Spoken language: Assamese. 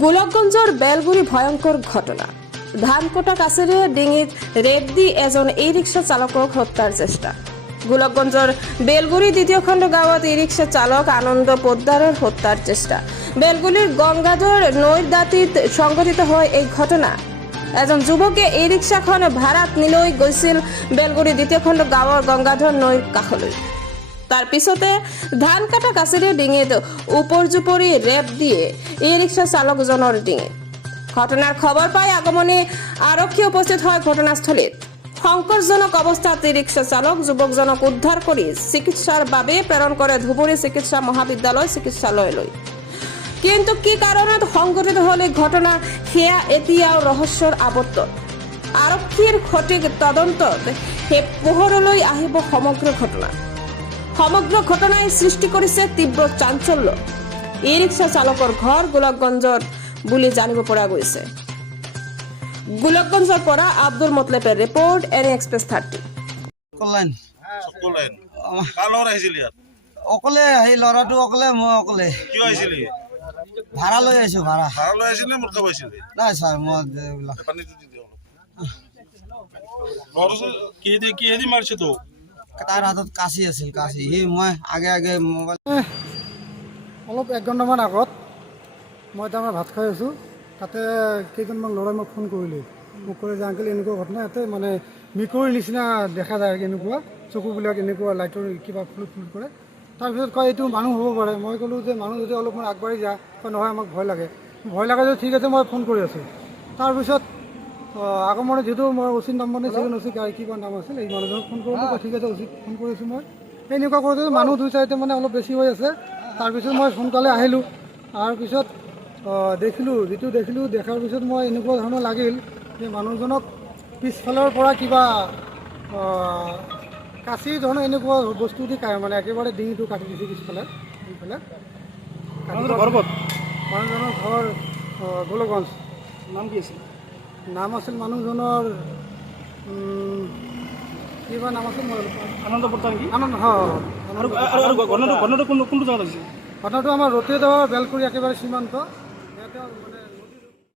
গোলকগঞ্জৰ বেলগুৰি ভয়ংকৰ ঘটনা। ধানকটা কাছেৰে ডিঙিত ৰেপ দি এজন ই ৰিক্সা চালকক হত্যাৰ চেষ্টা। গোলকগঞ্জৰ বেলগুৰি দ্বিতীয় খণ্ড গাঁৱত ই ৰিক্সা চালক আনন্দ পোদ্দাৰৰ হত্যাৰ চেষ্টা। বেলগুৰিৰ গংগাধৰ নৈৰ দাঁতিত সংঘটিত হয় এই ঘটনা। এজন যুৱকে ই ৰিক্সাখন ভাড়াত নিলৈ গৈছিল বেলগুৰি দ্বিতীয় খণ্ড গাঁৱৰ গংগাধৰ নৈৰ কাষলৈ। তাৰ পিছতে ধান কাটা কাছেৰে ডিঙিত উপৰ্যুপৰি ৰেপ দিয়ে ই ৰিক্সা চালকজনৰ ডিঙিত। ঘটনাৰ খবৰ পাই আগমনী আৰক্ষী উপস্থিত হয় ঘটনাস্থলীত। সংকটজনক অৱস্থাত ই ৰিক্সা চালক যুৱকজনক উদ্ধাৰ কৰি চিকিৎসাৰ বাবে প্ৰেৰণ কৰে ধুবুৰী চিকিৎসা মহাবিদ্যালয় চিকিৎসালয়লৈ। কিন্তু কি কাৰণত সংঘটিত হল এই ঘটনা সেয়া এতিয়াও ৰহস্যৰ আৱৰ্তত। আৰক্ষীৰ সঠিক তদন্তত সেই পোহৰলৈ আহিব সমগ্ৰ ঘটনা। সমগ্ৰ ঘটনাই সৃষ্টি কৰিছে তীব্ৰ চাঞ্চল্য। ই ৰিক্সা চালকৰ ঘৰ গোলকগঞ্জত বুলি জানিব পৰা গৈছে। গোলকগঞ্জৰ পৰা আব্দুল মতলেবেৰ ৰিপৰ্ট, এনি এক্সপ্ৰেছ 30। অকলে সেই ল'ৰাটো অকলে, মই অকলে। কিয় আহিছিলি? ভাড়া লৈ আহিছো। ভাড়া লৈ আহিছিল নে মুৰ্গা পাইছিলি? নাই ছাৰ, মই পানীটো দি দিওঁ কিহেদি মাৰিছে তোক? তাৰ হাতত কাঁচি আছিল, কাঁচি। সি মই আগে আগে মোবাইল অলপ 1 ঘণ্টামান আগত মই তাৰমানে ভাত খাই আছোঁ। তাতে কেইজনমান ল'ৰাই মোক ফোন কৰিলে। মোক ক'লে যে আংকেল এনেকুৱা ঘটনা ইয়াতে, মানে মেকুৰীৰ নিচিনা দেখা যায়, এনেকুৱা চকুবিলাক এনেকুৱা লাইটৰ কিবা ফ্লুট কৰে। তাৰপিছত কয় এইটো মানুহ হ'ব পাৰে। মই ক'লোঁ যে মানুহ যদি অলপমান আগবাঢ়ি যায়, নহয় আমাক ভয় লাগে যদি ঠিক আছে মই ফোন কৰি আছোঁ। তাৰপিছত আগমনে যিটো মই উচিত নম্বৰ চিজন উচিত কিবা নাম আছিল, এই মানুহজনক ফোন কৰিলোঁ। ঠিক আছে উচিত ফোন কৰিছোঁ মই। এনেকুৱা কৰোঁতে মানুহ 2-4টা মানে অলপ বেছি হৈ আছে। তাৰপিছত মই সোনকালে আহিলোঁ। তাৰপিছত দেখাৰ পিছত মই এনেকুৱা ধৰণৰ লাগিল যে মানুহজনক পিছফালৰ পৰা কিবা কাঁচি ধৰণৰ এনেকুৱা বস্তু দি মানে একেবাৰে ডিঙিটো কাটি দিছে পিছফালে। মানুহজনৰ ঘৰ গোলকগঞ্জ। নাম কি আছিল? নাম আছিল মানুহজনৰ কিবা নাম আছিল, মই আনন্দ পোদ্দাৰ নেকি? আনন্দ। ঘটনাটো কোনটো জেগাত হৈছে? ঘটনাটো আমাৰ ৰতিয়দহ বেলকুৰি একেবাৰে সীমান্ত।